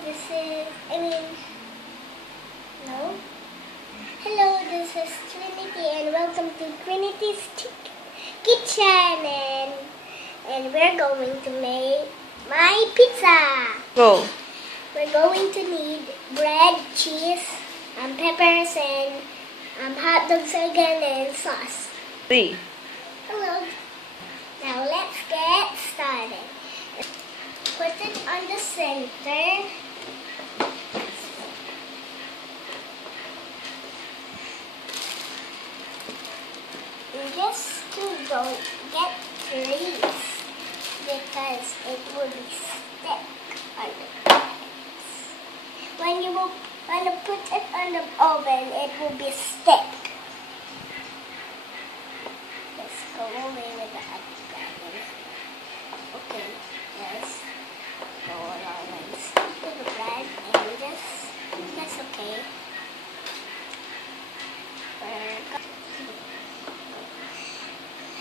No. Hello, this is Trinity and welcome to Trinity's Kitchen and we're going to make my pizza. Go. We're going to need bread, cheese, peppers, and hot dogs again, and sauce. 3. Hello. Now let's get started. Put it on the center. Just don't get grease because it will be stick on the breads. When you put it on the oven, it will be stick. Let's go away with the bread. Okay, let's go along and stick to the bread and that's okay.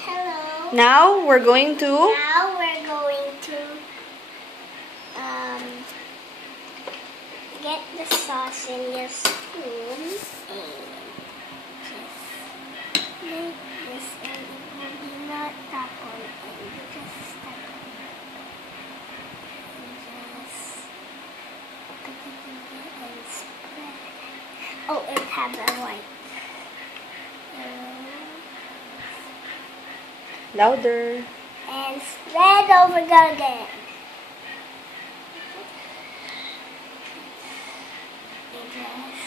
Hello. Now we're going to get the sauce in your spoon and just make this, and it will be not toppled, and you just stuck it and just put it in there and spread it. Oh, it has a white. louder. And spread over again. And just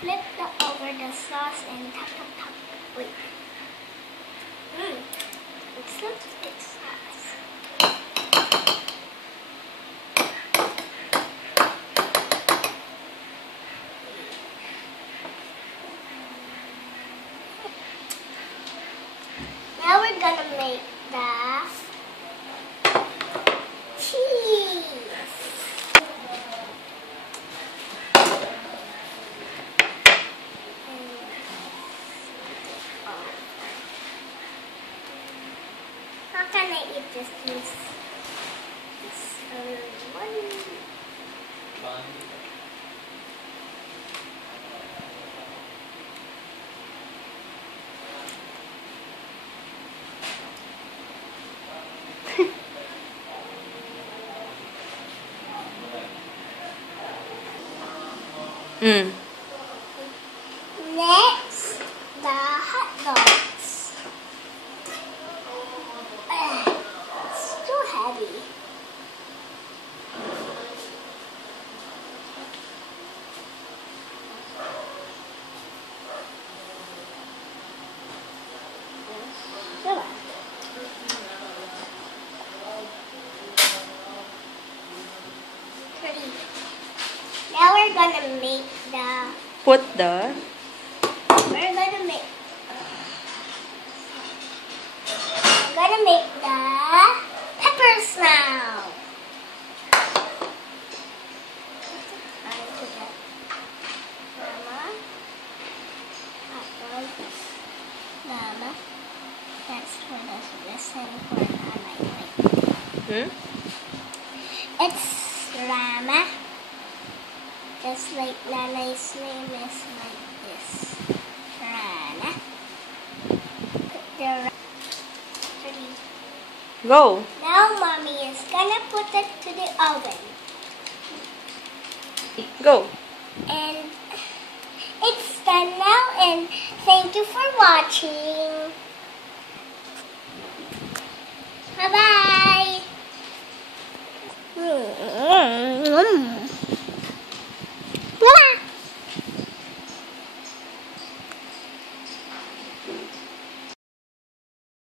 flip over the sauce and tap. Wait. It looks like sauce. Now we're gonna make the cheese. How can I eat this piece? Next, the hot dogs. It's too heavy. Come on. Now we're gonna make the. We're gonna make the peppers now. Mama, that's for the lesson for Nanay. It's Rama. Just like Nanay's name is like this. Rana. Put the Go. Now Mommy is gonna put it to the oven. Go. And it's done now, and thank you for watching. Bye-bye.